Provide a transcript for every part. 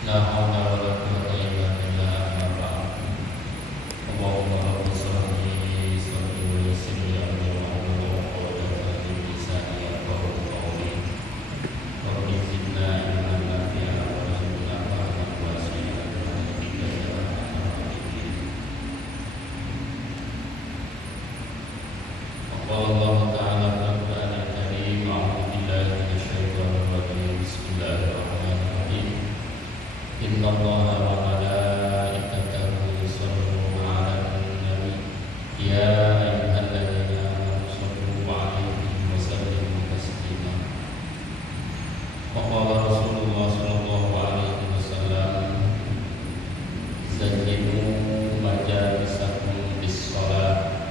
La haula wala quwwata illa billah amma ba'd. Allahumma rabbi shrah li sadri wa yassir li amri wahlul 'uqdatam min lisani yafqahu qawli. Rabbi zidna ilman nafi'an warzuqna fahman wasi'an bi rahmatika ya Allah ta'ala fil Qur'anil Karim. A'udzu billahi minasyaitonir rajim. Bismillahirrahmanirrahim. Innallaha wa malaikatahu yusholluna 'alan nabi ya ayyuhalladzina amanu shollu 'alaihi wa sallimu taslima. Wa qala Rasulullah sallallahu alaihi wasallam, zayyinu majalisakum bis-shalah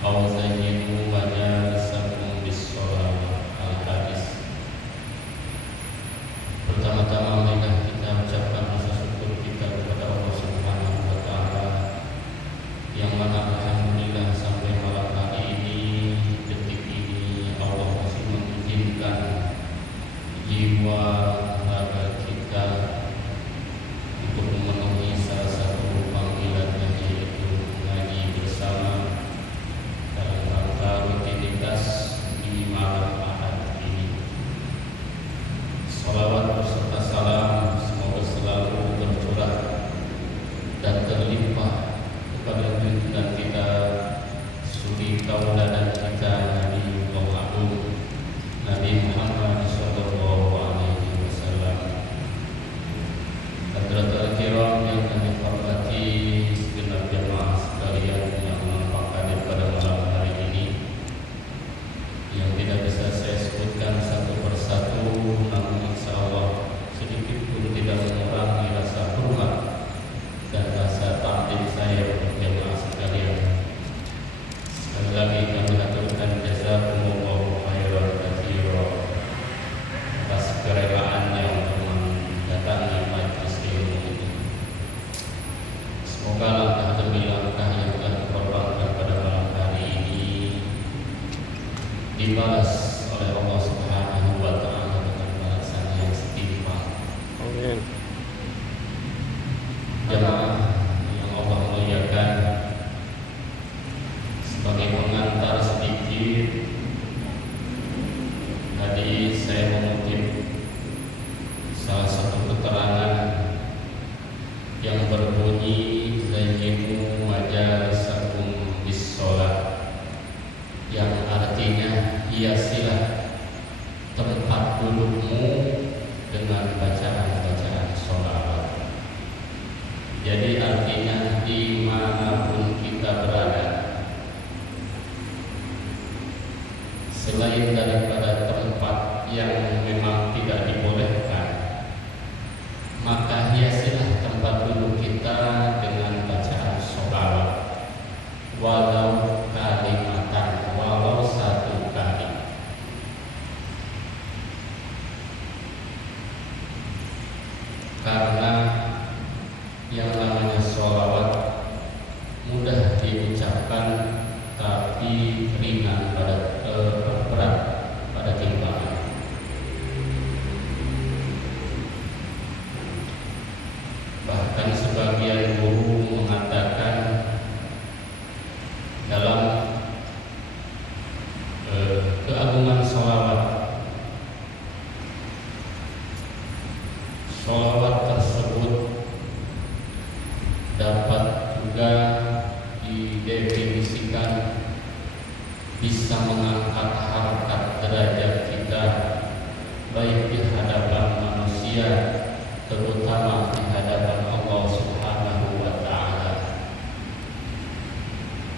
aw zayyinu majalisakum bis-shalah. Al-Hadis. Pertama-tama marilah kita ucapkan rasa syukur kita kepada Allah Subhanahu wa taala yang mana alhamdulillah sampai malam hari ini, detik ini Allah masih mengizinkan jiwa raga kita untuk memenuhi salah satu panggilannya, yaitu mengaji bersama dalam rangka rutinitas di malam Ahad ini. Salawat berserta salam semoga selalu tercurah dan terlimpah kepada junjungan kita, suri tauladan kita, Nabi Muhammad sallallahu alaihi wasallam. Hadirin kiram yang kami hormati, segenap jemaah sekalian yang nampak hadir pada malam hari ini, yang tidak bisa saya sebutkan satu persatu, namun insyaallah sedikit pun tidak mengurangi rasa hormat dan rasa takdim saya untuk jemaah sekalian. Sekali lagi kami haturkan jazakumullahu khairan katsiran atas kerelaannya untuk mendatangi majelis ilmu ini. Semoga langkah demi langkah yang telah dikorbankan pada malam hari ini dibalas oleh Allah Subhanahu wa taala dengan balasan yang setimpal. Amin. Jemaah yang Allah muliakan, sebagai pengantar sedikit, tadi saya mengutip salah satu keterangan yang berbunyi zayyinu majalisakum bis-shalah, yang artinya hiasilah tempat dudukmu dengan bacaan-bacaan sholawat. Jadi artinya dimanapun kita berada, selain daripada tempat yang memang tidak dibolehkan, maka hiasilah tempat duduk kita dengan bacaan sholawat, walau kalimatan, walau satu kali. Karena yang namanya sholawat mudah diucapkan tapi ringan pada berat pada timbangan. Bahkan sebagian guru mengatakan dalam keagungan sholawat, sholawat tersebut dapat juga didefinisikan bisa mengangkat harkat derajat kita, baik di hadapan manusia, terutama di hadapan Allah Subhanahu wa taala.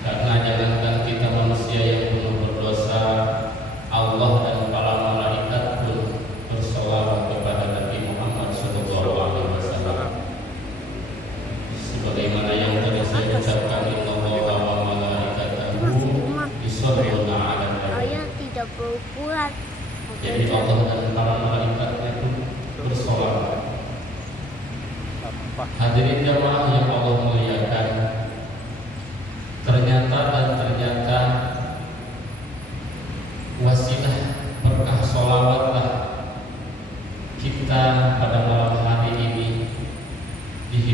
Karena jangankan kita manusia yang penuh berdosa, Allah dan para malaikat pun berselawat kepada Nabi Muhammad sallallahu alaihi wasallam. Sebagaimana yang tadi saya ucapkan, innallaha wa malaikatahu yusholluna 'alan nabi. Ayah tidak berukuran. Jadi Allah dan para malaikatnya pun bersolawat. Hadirin jamaah yang Allah muliakan, ternyata wasilah berkah sholawatlah kita pada malam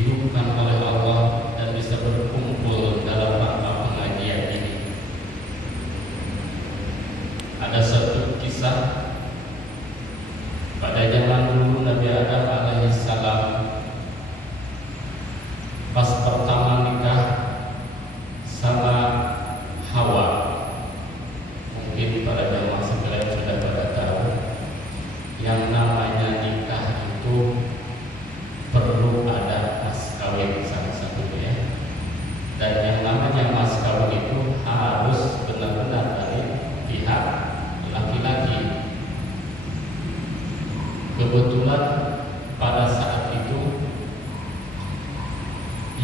dihidupkan oleh Allah dan bisa berkumpul dalam rangka pengajian ini. Ada satu kisah pada zaman dulu Nabi Adam alaihissalam pas pertama nikah sama Hawa. Mungkin para jamaah sekalian sudah pada tahu yang namanya nikah itu perlu ada mas kawin salah satunya, dan yang namanya mas kawin itu harus benar-benar dari pihak laki-laki. Kebetulan pada saat itu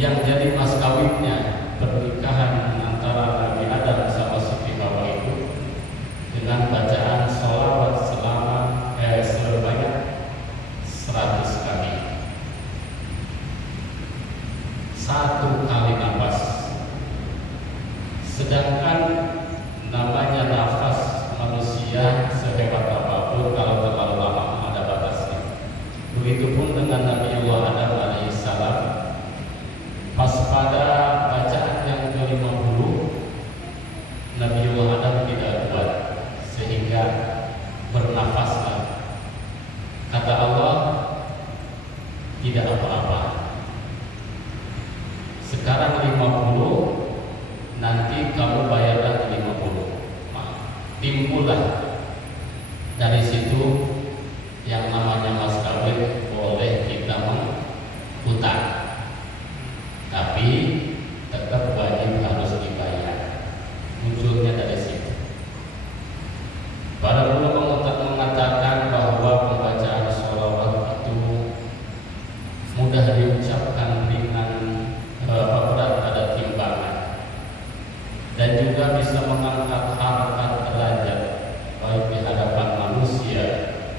yang jadi mas kawinnya pernikahan antara Nabi Adam sama Siti Hawa itu dengan bacaan sholawat sebanyak 100 kali. 1 kali nafas. Sedangkan namanya nafas manusia sehebat apapun kalau terlalu lama ada batasnya. Begitupun dengan Nabi Allah Adam alaihissalam. Pas pada bacaan yang ke-50 Nabi Allah Adam tidak kuat sehingga bernafaslah. Kata Allah, tidak apa-apa. Sekarang 50, nanti kamu bayar lagi 50. Timbullah dari situ yang namanya mas kawin boleh kita menghutang, tapi tetap wajib harus dibayar. Munculnya dari situ. Para ulama mengatakan bahwa pembacaan sholawat itu mudah diucapkan, ringan, berat pada timbangan, dan juga bisa mengangkat harkat derajat baik di hadapan manusia,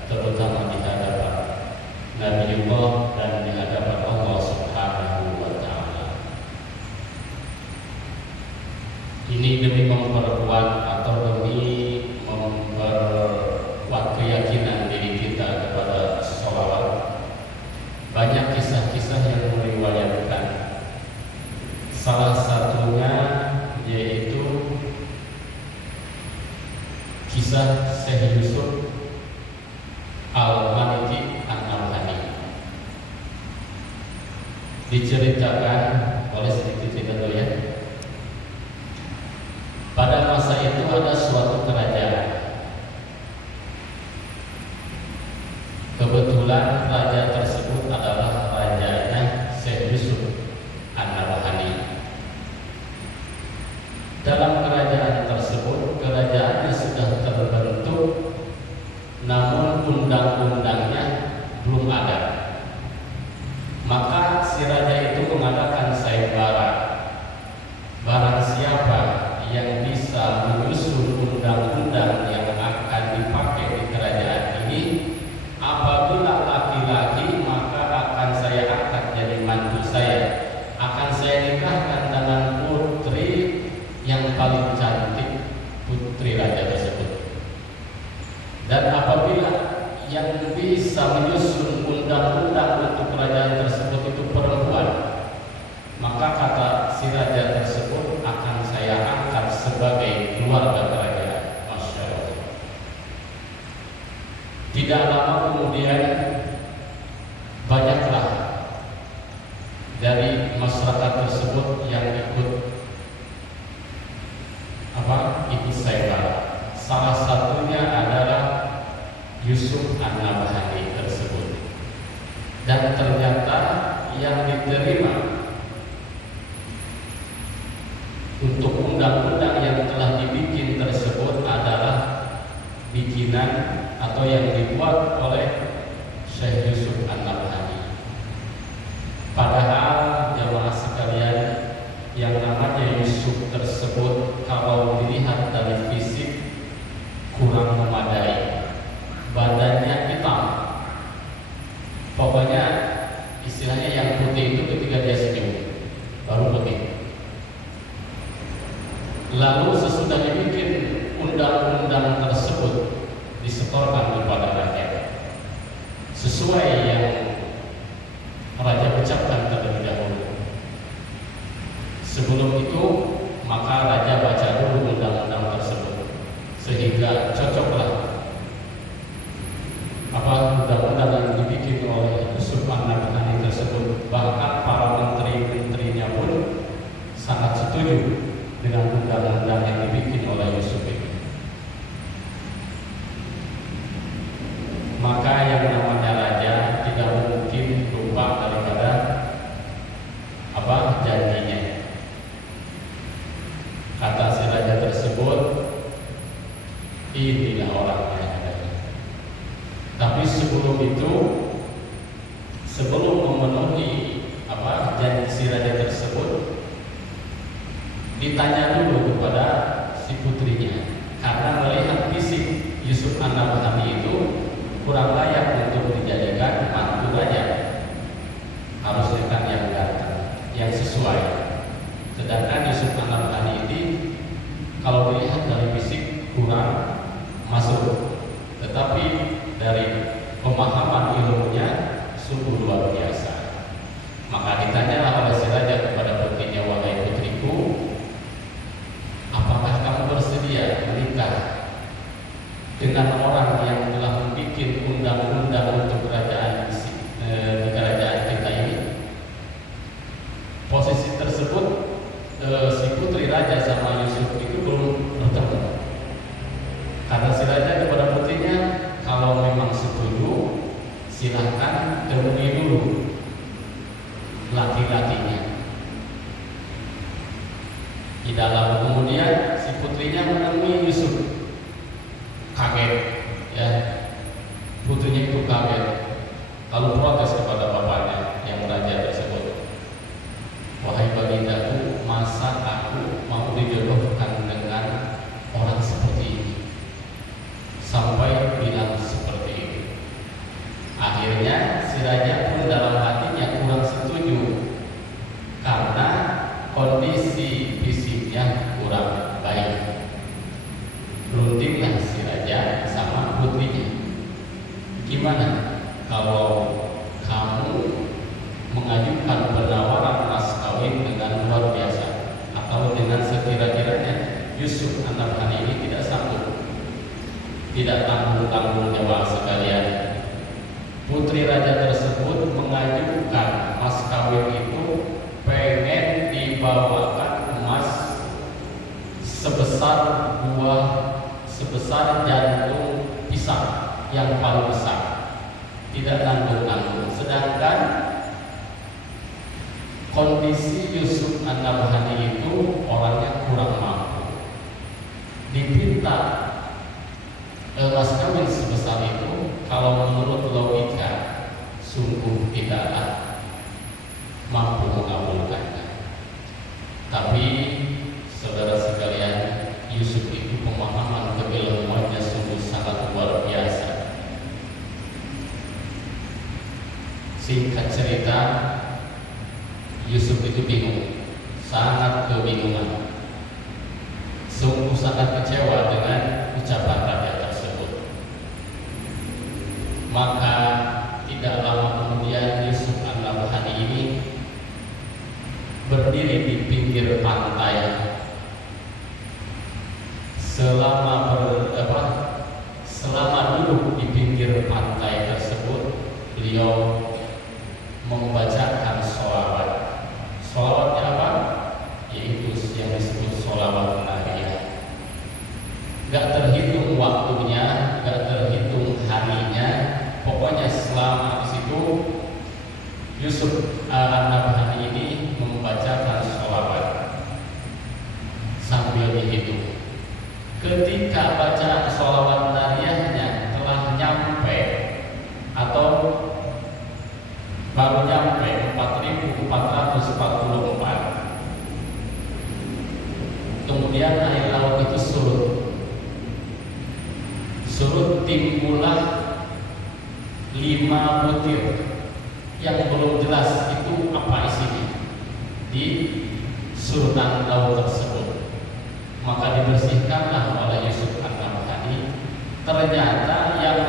terutama di hadapan Nabiullah dan di hadapan Allah Subhanahu wa Ta'ala. Ini demi memperkuat atau demi memperkuat keyakinan diri kita kepada sholawat. Banyak kisah-kisah yang meriwayatkan. Salah satunya yaitu kisah Syekh Yusuf Al-Maliki An-Nabhani. Diceritakan oleh sedikit cerita dulu ya. Pada masa itu ada suatu kerajaan. Kebetulan raja tersebut adalah rajanya Syekh Yusuf An-Nabhani. Dalam kerajaan tersebut, kerajaannya sudah terbentuk, namun undang-undangnya belum ada. Maka si raja itu mengadakan sayembara. Barang siapa yang bisa menyusun undang-undang yang akan dipakai di kerajaan ini, apabila laki-laki maka akan saya angkat jadi mantu saya, akan saya nikahkan dengan putri yang paling cantik, putri raja tersebut. Dan apabila yang bisa menyusun undang-undang untuk kerajaan tersebut itu perempuan, maka kata si raja tersebut akan saya angkat sebagai keluarga kerajaan. Masya Allah. Tidak lama kemudian banyaklah dari masyarakat tersebut yang ikut ikut sayembara. Salah satunya adalah Yusuf An-Nabhani tersebut. Dan ternyata yang diterima untuk undang-undang yang telah dibikin tersebut adalah bikinan atau yang dibuat oleh Syekh Yusuf An-Nabhani. Padahal jamaah sekalian, yang namanya Yusuf tersebut kalau dilihat dari fisik kurang memadai. Badannya hitam. Pokoknya istilahnya yang putih itu ketika dia senyum baru putih. Lalu sesudah dibikin undang-undang tersebut disetorkan kepada rakyat sesuai yang raja ucapkan terlebih dahulu. sesuai. Sedangkan Yusuf An-Nabhani ini kalau dilihat dari fisik kurang masuk, tetapi dari pemahaman ilmunya sungguh luar biasa. Maka ditanyalah oleh si raja kepada putrinya, wahai putriku, apakah kamu bersedia menikah dengan orang yang telah membuat undang-undang untuk kerajaan di kerajaan kita ini? Posisi tersebut si putri raja sama Yusuf itu belum bertemu. Kata si raja kepada putrinya, kalau memang setuju, silahkan temui dulu laki-lakinya. Di dalam kemudian si putrinya menemui Yusuf, kaget, ya, putrinya itu kaget, lalu protes kepada bapaknya yang raja tersebut, wahai bagindaku, masa aku mau dijodohkan dengan orang seperti ini, sampai bilang seperti itu. Akhirnya si raja pun dalam hatinya kurang setuju karena kondisi fisiknya kurang baik. Berundinglah si raja sama putrinya, gimana kalau kamu mengajukan penawaran mas kawin dengan luar biasa, atau dengan sekira-kiranya Yusuf An-Nabhani ini tidak sanggup, tidak tanggung-tanggung nyawa sekalian. Putri raja tersebut mengajukan mas kawin itu pengen dibawakan emas sebesar jantung pisang yang paling besar, tidak nanggung-nanggung. Sedangkan kondisi Yusuf An-Nabhani itu orangnya kurang mampu, dipinta mas kawin sebesar itu, kalau menurut logika sungguh tidaklah mampu mengabulkannya. Tapi saudara sekalian, Yusuf itu pemahaman keilmuannya sungguh sangat luar biasa. Singkat cerita, Yusuf itu bingung, sangat kebingungan, sungguh sangat kecewa dengan ucapan raja tersebut. Maka tidak lama kemudian Yusuf An-Nabhani ini berdiri di pinggir pantai. Selama duduk di pinggir pantai tersebut, beliau membacakan sholawat. Sholawatnya apa? Yaitu yang disebut sholawat nariyah. Gak terhitung waktunya, gak terhitung harinya, pokoknya selama di situ Yusuf An-Nabhani ini membacakan sholawat sambil dihitung. Ketika bacaan sholawat nariyahnya telah nyampe atau baru nyampe 4.444, kemudian air laut itu surut timbullah 5 butir yang belum jelas itu apa isinya di surutan laut tersebut. Maka dibersihkanlah oleh Yusuf An-Nabhani. Ternyata yang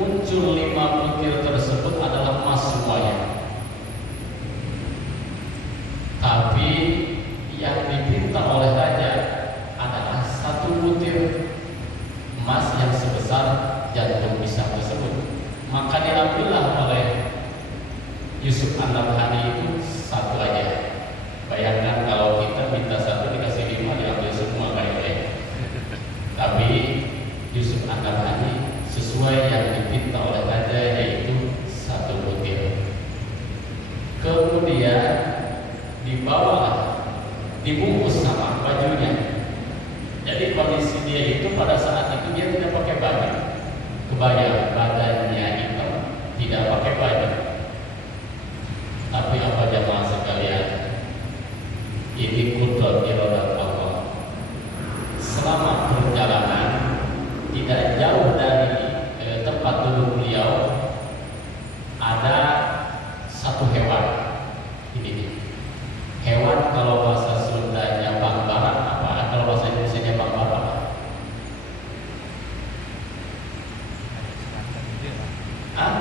muncul 5 butir tersebut adalah emas semuanya. Tapi yang dipinta oleh raja adalah 1 butir emas yang sebesar jantung pisang tersebut. Maka diambillah oleh Yusuf An-Nabhani itu 1 aja. Bayangkan kalau kita minta 1 dikasih 5, diambil semua kayaknya. Tapi Yusuf An-Nabhani sesuai yang dipinta oleh raja, yaitu 1 butir. Kemudian dibawalah, dibungkus sama bajunya. Jadi kondisi dia itu pada saat itu dia tidak pakai baju, kebaya, badannya hitam, tidak pakai baju. Tapi apa jamaah sekalian, ini kudrat iradat Allah. Selama perjalanan tidak jauh dari tempat duduk beliau ada 1 hewan. Ini hewan kalau bahasa Sundanya Bang Barak apa? Kalau bahasa Indonesianya Bang Barak apa? Ah?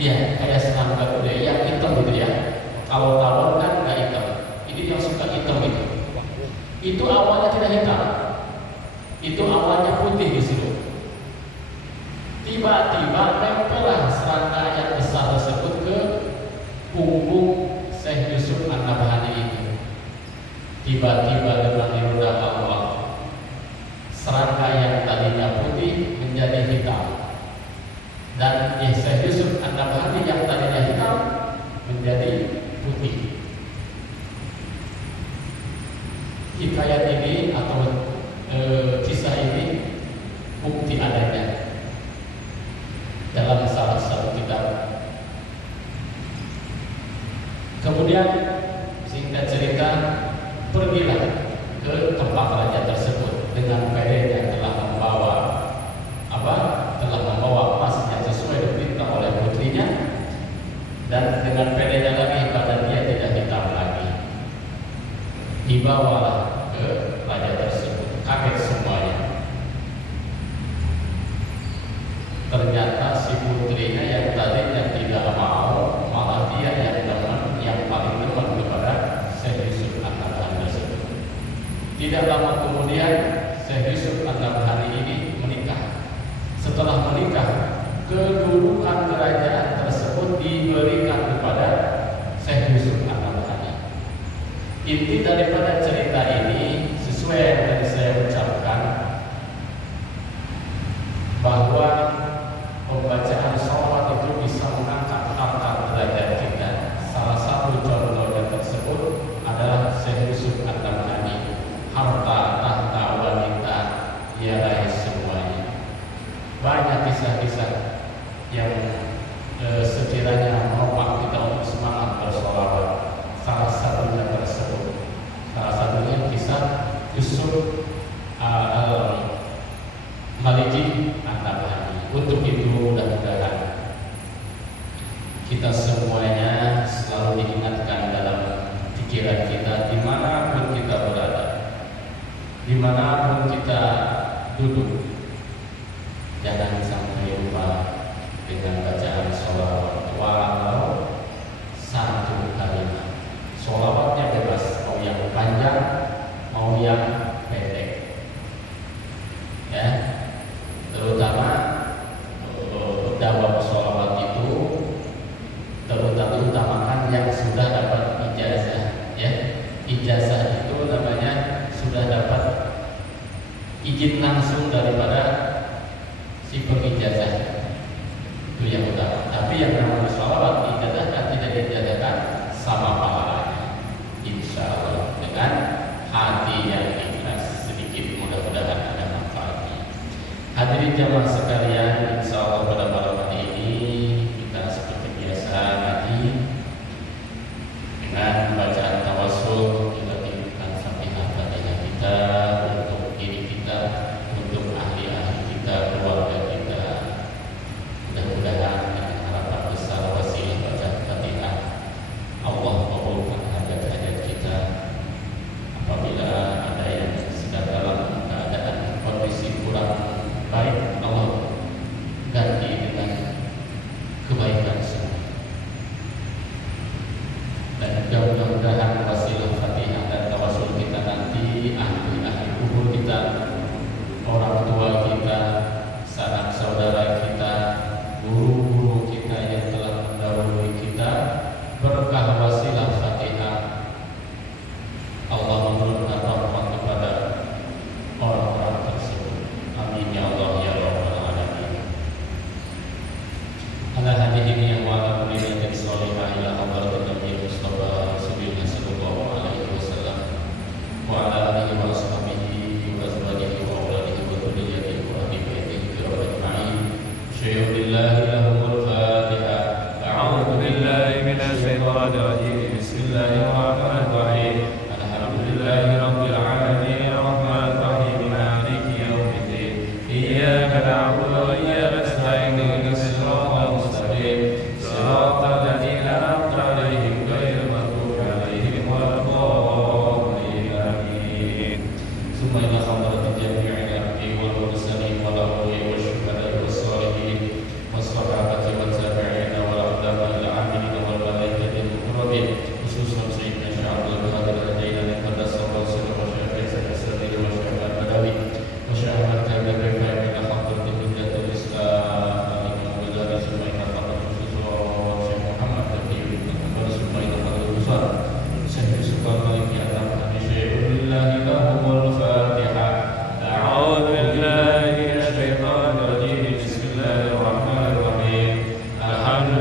Iya, kayak serangga gede yang hitam gitu ya. Kalau tawon kan nggak hitam. Ini yang suka hitam gitu. Itu awalnya tidak hitam. Itu awalnya putih justru. Tiba-tiba nempellah serangga yang besar tersebut ke punggung Syekh Yusuf An-Nabhani ini. Tiba-tiba dengan lidah Allah, serangga yang tadinya putih menjadi hitam. Dan Syekh Yusuf An-Nabhani yang tadinya hitam menjadi putih. Hikayat ini atau kisah ini bukti adanya dalam salah satu kitab. Kemudian singkat cerita, pergilah ke tempat raja tersebut dengan pedenya telah membawa telah membawa emas yang sesuai diperintah oleh putrinya, dan dengan pedenya lagi badan dia tidak hitam lagi. Dibawalah ke raja tersebut, kaget semuanya. Ternyata si putrinya yang tadinya tidak mau, malah dia yang paling demen kepada Syekh Yusuf An-Nabhani tersebut. Tidak lama kemudian Syekh Yusuf An-Nabhani ini menikah. Setelah menikah, kedudukan kerajaan tersebut diberikan kepada Syekh Yusuf An-Nabhani. Inti daripada cerita ini sesuai yang tadi saya ucapkan, bahwa pembacaan sholawat itu bisa mengangkat harkat derajat kita. Salah satu contohnya tersebut adalah Syekh Yusuf An-Nabhani. Harta tahta wanita ia raih semuanya. Banyak kisah-kisah yang sekiranya meropak kita untuk semangat bersolawat. Salah satunya tersebut, salah satunya kisah Yusuf Maliki An-Nabhani. Untuk itu mudah-mudahan kita semuanya selalu diingatkan dalam pikiran kita dimanapun kita berada, dimanapun kita duduk, jangan sampai lupa dengan bacaan sholawat walau satu kalimat. Sholawatnya bebas, mau yang panjang, mau yang pendek, ya. Terutama dakwah sholawat itu terutamakan yang sudah dapat ijazah, ya. Ijazah itu namanya sudah dapat izin langsung daripada si pengijazah, itu yang utama. Tapi yang namanya sholawat ijazahkan tidak diijazahkan sama pahalanya, insya Allah dengan hati yang ikhlas sedikit, mudah-mudahan ada manfaatnya. Hadirin jamaah sekalian, insya Allah pada malam hari ini kita seperti biasa ngaji dengan bacaan tawasul, kita tinggikan Fatihah kita untuk diri kita, untuk ahli-ahli kita, keluarga kita. Mudah-mudahan dengan harapan besar wasilah bacaan Fatihah Allah kabulkan hajat-hajat kita. Apabila ada yang sedang dalam keadaan kondisi kurang baik, Allah ganti dengan kebaikan semua. Dan mudah-mudahan wasilah Fatihah dan tawasul kita nanti, ahli-ahli kubur kita, orang tua kita, sanak saudara kita, guru-guru kita yang telah mendahului kita, berkah wasilah Fatihah Allah menurunkan rahmat kepada orang-orang tersebut. Amin ya Allah ya Rabbal alamin. Ala hadirin yang wa'ala kulli min sholihah ila hadratin Nabi Mustafa Rasulullah sallallahu alaihi wasallam wa ala alihi wa ashabihi wa azwajihi wa auladihi wa dhurriyyatihi wa ahli baitihi kiram ajma'in. Syuhurillahi lahumul Fatihah. أعوذ بالله من الشيطان الرجيم بسم الله الرحمن الرحيم الحمد لله رب العالمين الرحمن الرحيم مالك يوم الدين إياك نعبد وإياك نستعين اهدنا الصراط المستقيم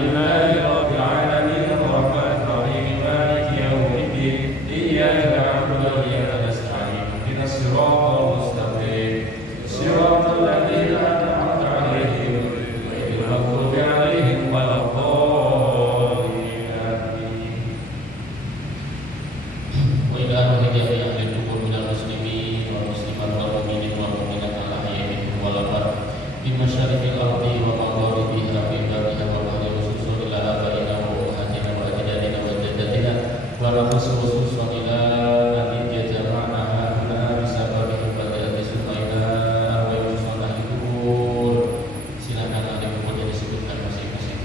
لله رب العالمين الرحمن الرحيم مالك يوم الدين إياك نعبد وإياك نستعين اهدنا الصراط المستقيم صراط الذين أنعمت عليهم غير المغضوب عليهم ولا الضالين آمين. وإلى هداية أهل القبور من المسلمين والمسلمات والمؤمنين والمؤمنات الأحياء منهم والأموات في مشارق الأرض ومغاربها في برها وبحرها وخصوصا إلى آبائنا وأمهاتنا وأجدادنا وجداتنا خصوصا إلى أن جمعنا هنا بسبب ibadah Sumaila arwah sholah kubur. Silakan ahli kuburnya disebutkan masing-masing.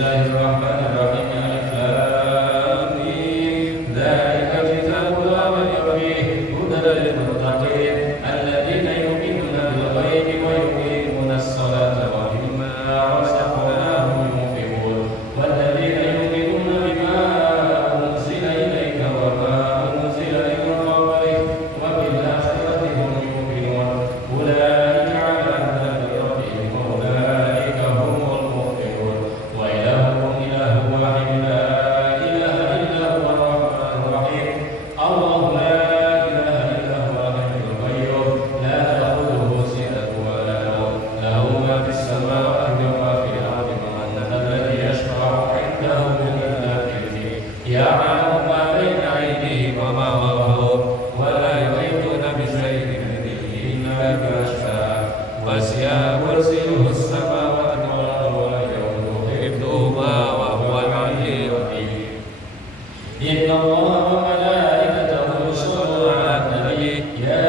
Bismillahirrahmanirrahim. Alif Lam Mim. Dzalika kitabun ما وهب ولا يحيطون بشيء من علمه إلا بما شاء وسع كرسيه السماوات والأرض ولا يؤوده حفظهما وهو العلي العظيم إن الله وملائكته يصلون على النبي يا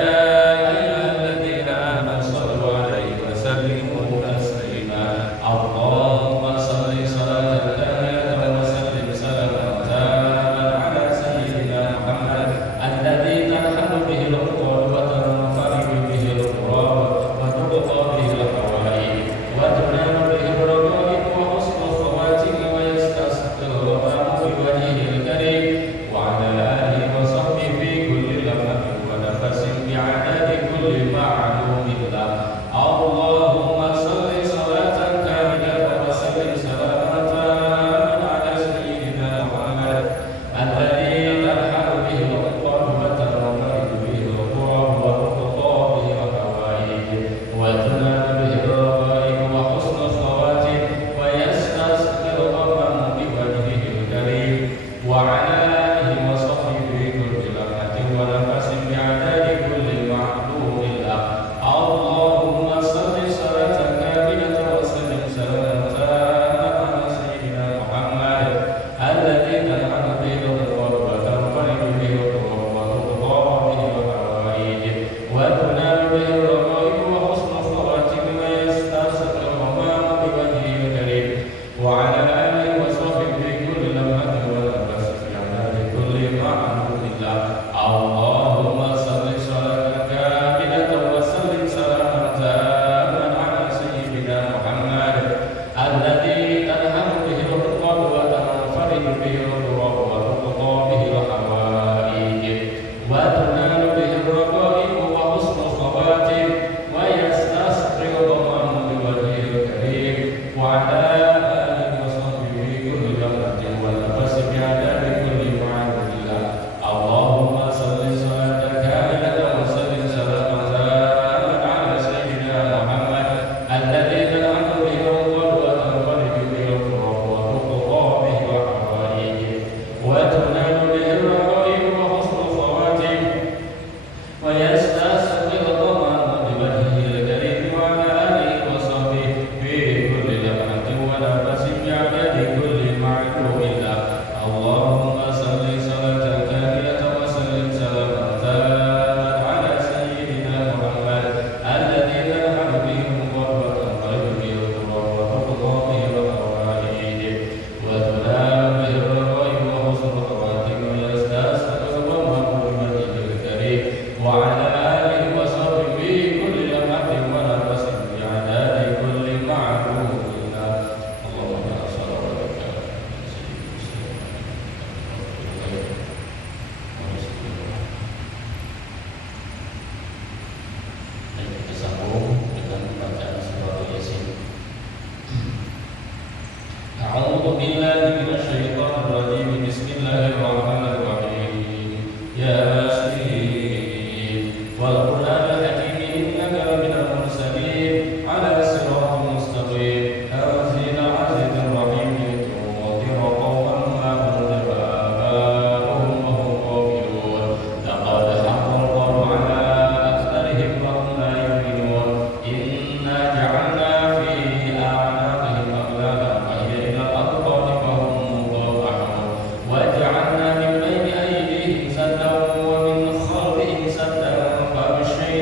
أيها الذين آمنوا صلوا عليه وسلموا تسليما اللهم صل صلاة كاملة وسلم سلاما تاما على سيدنا محمد الذي ترحم به العقول وتنفرج به القراب وتقضى به الحوائج وتنال به الرغائب وحسن الخواتم ويستسقي الغمام بوجهه الكريم وعلى آله وصحبه في كل لمحة ونفس بعدد كل معلوم له اللهم صل صلاة كاملة وسلم سلاما تاما على سيدنا محمد الذي ترحم به العقول وتنفرج به القرب وتقضى به الحوائج وتنال به الرغائب وحسن الخواتم ويستسقي الغمام بوجهه الكريم وعلى آله وصحبه في كل لمحة ونفس بعدد كل معلوم له اللهم صل صلاة كاملة وسلم سلاما تاما على سيدنا محمد الذي تنحل به القلوب وتنفرج به القلوب وتقضى به الحوائج وتنال به الرغائب وحسن الخواتم ويستسقي الغمام بوجهه الكريم وعلى آله وصحبه في كل لمحة ونفس بعدد كل معلوم له اللهم صل صلاة كاملة وسلم سلاما تاما على سيدنا محمد الذي تنحل به العقد وتنفرج به الكرب وتقضى به الحوائج وتنال به الرغائب وحسن الخواتم ويستسقي الغمام بوجهه الكريم وعلى آله وصحبه في كل لمحة ونفس بعدد كل معلوم له اللهم صل صلاة كاملة وسلم سلاما تاما على سيدنا محمد الذي تنحل به العقد وتنفرج به الكرب وتقضى به الحوائج وتنال به الرغائب وحسن الخواتم ويستسقي الغمام بوجهه الكريم وعلى آله وصحبه في كل لمحة ونفس بعدد كل معلوم له اللهم صل صلاة كاملة وسلم سلاما تاما على سيدنا محمد الذي تنحل به العقد وتنفرج به الكرب وتقضى به الحوائج وتنال به الرغائب وحسن الخواتم ويستسقي الغمام بوجهه الكريم وعلى آله وصحبه في كل لمحة ونفس بعدد كل معلوم له اللهم صل على kita sambung dengan bacaan surah Yasin. A'udzu billahi minasyaitonir rajim. Bismillahirrahmanirrahim. Ya Yasin wal Qur'anil hakim innaka laminal mursalin ala siratal mustaqim. Tanzilul azizir rahim. Tunzira qauman ma unzira aba'uhum wa hum ghafilun. Laqad haqqal qawlu ala aktharihim wa hum la yu'minun. Inna ja'alna fi a'naqihim aghlalan fa hiya ila al-adqani fa hum muqatta'un. وجعلنا من بين أيديهم سدا ومن خلفهم سدا فأغشيناهم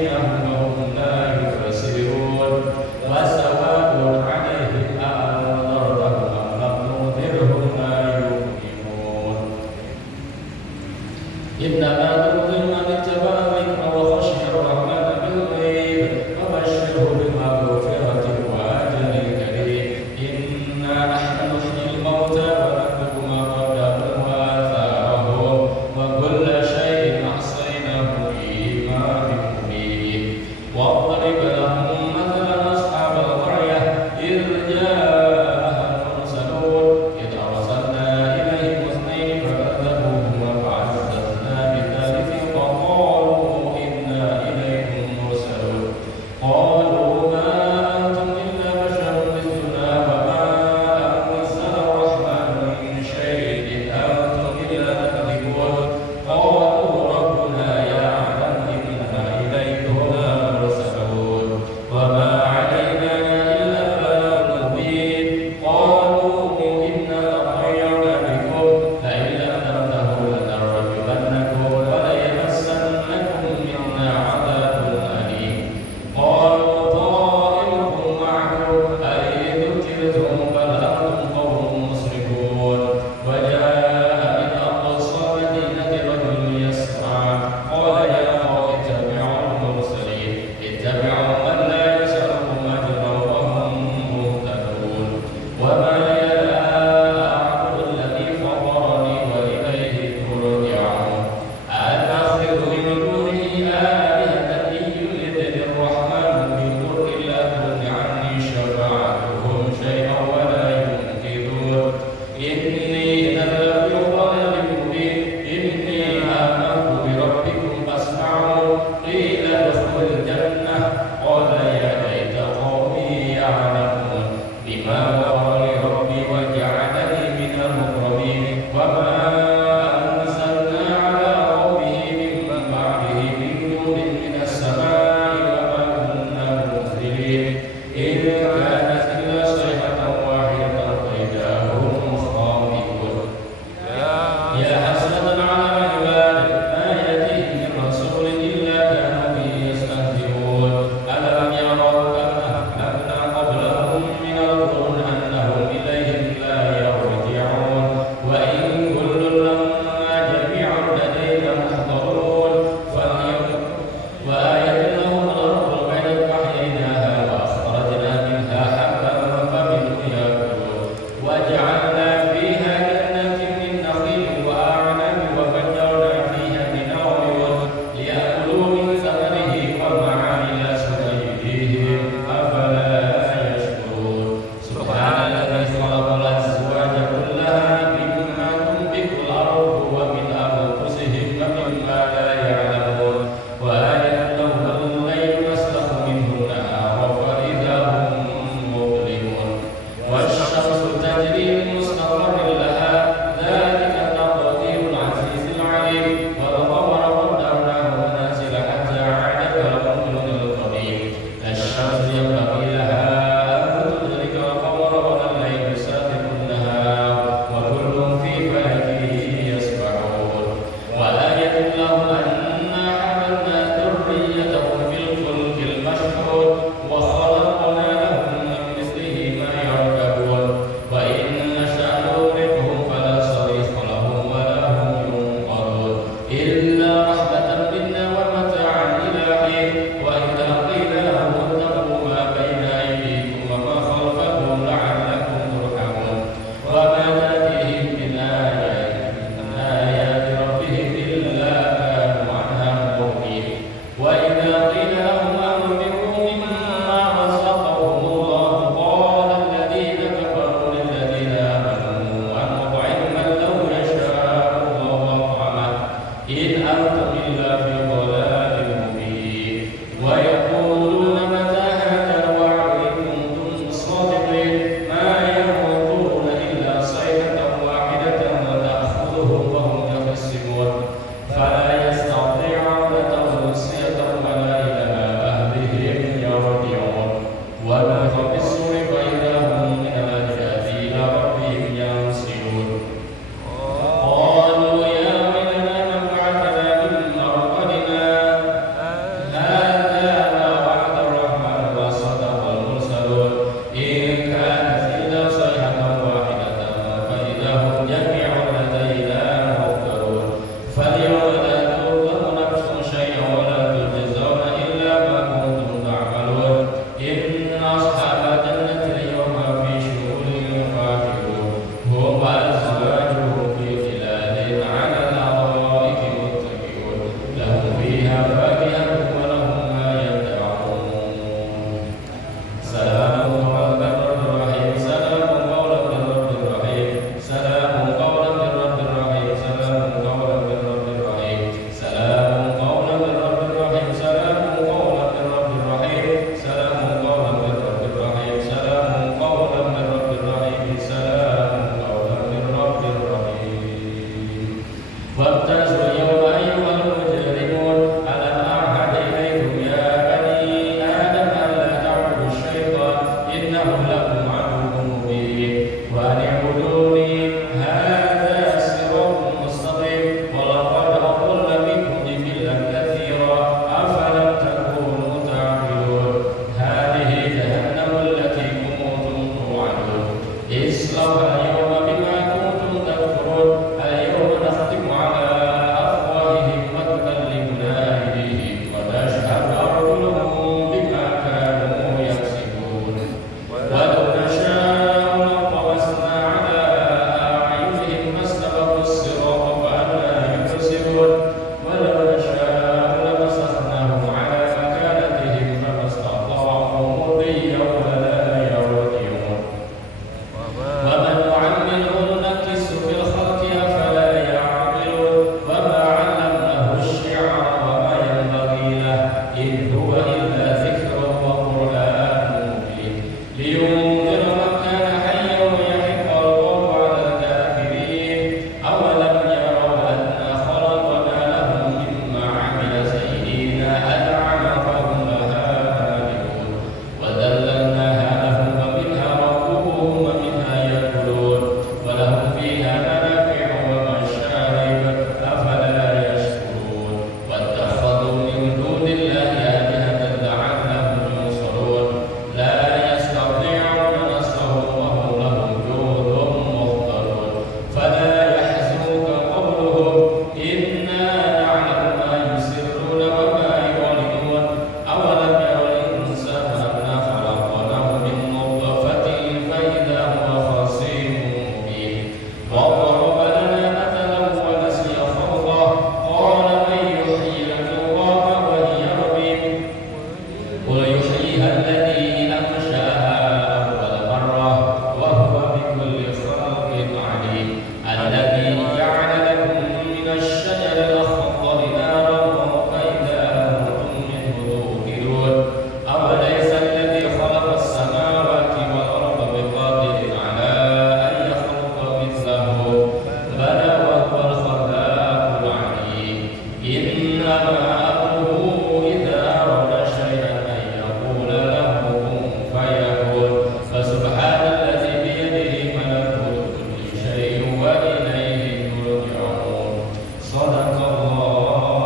صدق الله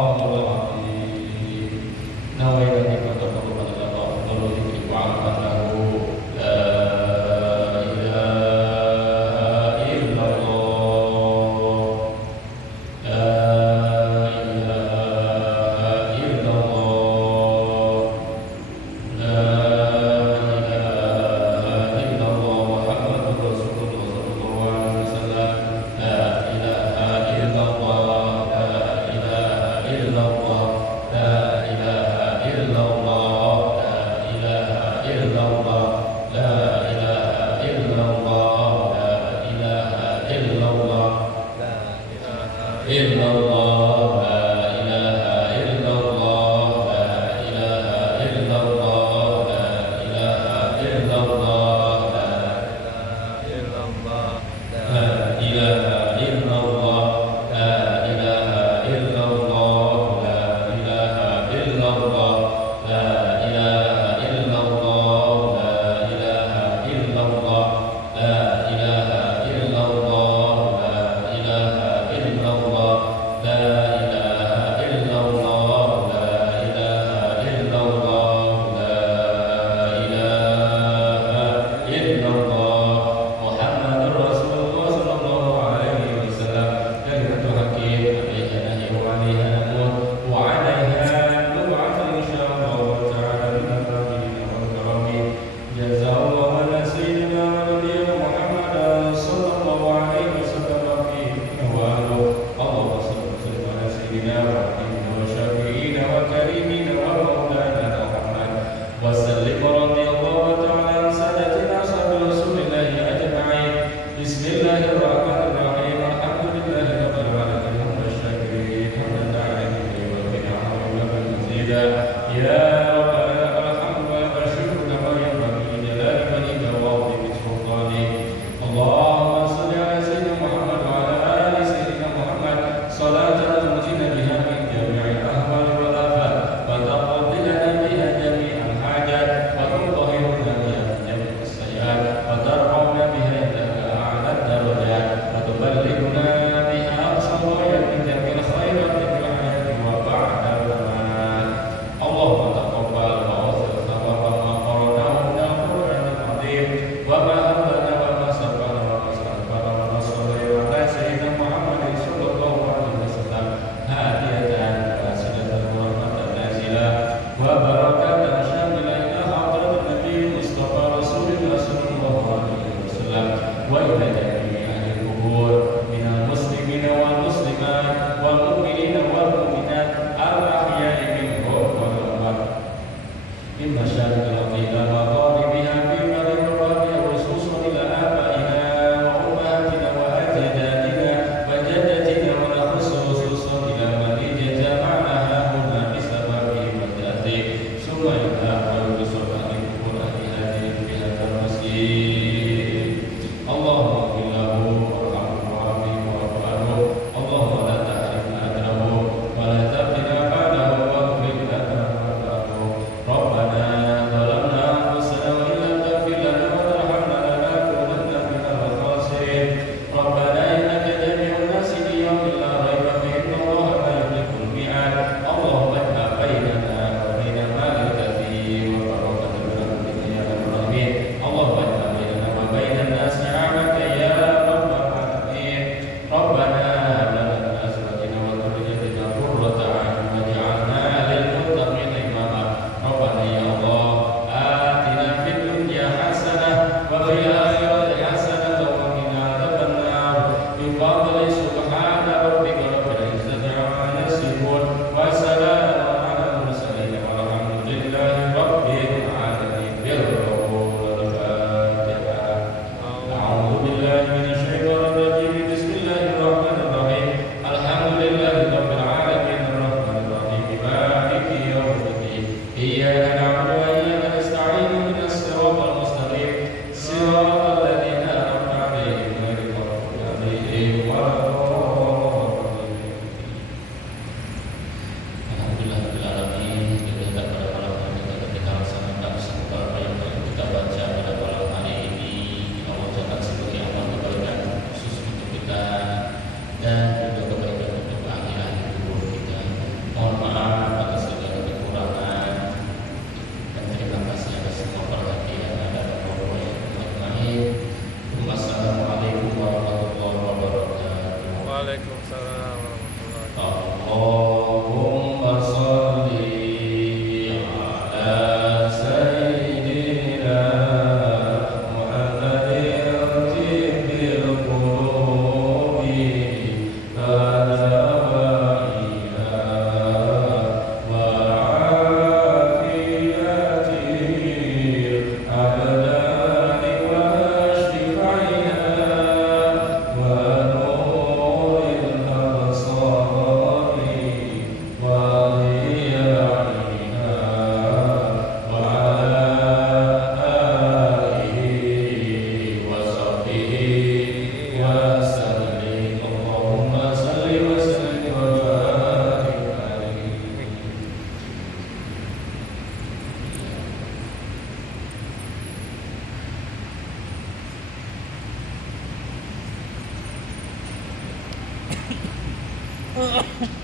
عبدنا وشفيعنا وكريمنا ومولانا محمد وسلم رضي الله تعالى عن سادتنا أصحاب رسول الله أجمعين. بسم الله الرحمن الرحيم. الحمد لله رب العالمين حمد الشاكرين حمدا داعين إليه وفينا حمدا مزيدا. يا ربنا لك الحمد ولك الشكر كما ينبغي لجلال وجهك وعظيم سلطانك. اللهم صل على سيدنا محمد وعلى آل سيدنا محمد صلاة تنجينا بها من جميع الأهوال والآفات وتقضي لنا بها جميع الحاجات وتطهرنا بها من جميع السيئات وترفعنا بها إلى أعلى الدرجات وتبلغنا بها أقصى الغايات من جميع الخيرات في الحياة وبعد الممات. اللهم تقبل وأوفق ثواب ما قرأناه من القرآن العظيم وما هبنا وما سبحنا وما استغفرنا وما صلينا على سيدنا محمد صلى الله عليه وسلم هادية فاسدة ورحمة نازلة وبركة شاملة إلى حضرة النبي المصطفى رسول الله صلى الله عليه وسلم وإلى جميع أهل القبور من المسلمين والمسلمات والمؤمنين والمؤمنات الأحياء منهم والأموات من مشارق الأرض إلى مغاربها في بر الرباب خصوصا إلى آبائنا وأمهاتنا وأجدادنا وجدتنا ونخص خصوصا إلى من اجتمعنا هنا بسببهم التأثير ثم إلى أقرب صفحة قبور أهل هذه في هذا المسجد. اللهم اغفر له وارحمه وعافه واعف عنه. اللهم لا تحرمنا أجره ولا تفتنا بعده واغفر لنا وارحمه. ربنا ظلمنا أنفسنا وإن لم تغفر لنا وترحمنا لنكونن من الخاسرين. ربنا إنك جميع الناس ليوم لا ريب فيه إن الله لا يخلف الميعاد. اللهم اجمع بيننا وبين مالك فيه وبركة برحمتك يا أرحم الراحمين. اللهم اجمع بيننا وبين الناس نعمك يا رب العالمين. ربنا هب لنا من أزواجنا وذريتنا قرة أعين واجعلنا للمتقين إماما. ربنا يا الله آتنا في الدنيا حسنة وفي الآخرة حسنة وقنا عذاب النار بفضل سبحان ربك رب العزة عما يصفون وسلام على المرسلين والحمد لله رب العالمين. بالقول الفاتحة. أعوذ بالله من الشيطان الرجيم. بسم الله الرحمن الرحيم. الحمد لله رب العالمين الرحمن الرحيم مالك يوم الدين. إياك نعبد وإياك نستعين اهدنا الصراط المستقيم صراط الذين أنعمت عليهم غير المغضوب عليهم ولا الضالين. Alhamdulillah rabbil alamin. Kita pada malam hari ini kita laksanakan semua apa yang kita baca pada malam hari ini. Allah catat sebagai amal kebaikan khusus untuk kita dan juga kebaikan untuk akhir hidup kita. Mohon maaf atas segala kekurangan dan terima kasih atas semua perhatian dan doa yang bermanfaat. Wassalamualaikum warahmatullahi wabarakatuh. Waalaikumsalam warahmatullahi Allahumma salli ala sayyidina Muhammadin tibbil qulubi badawaiha wa afiyatil abdani wa shifaiha wa nuril absari wa ghiyaiha wa ala alihi wa sahbihi wa sallim. Allahumma salli wa sallim wa barik alaihi. wabarakatuh.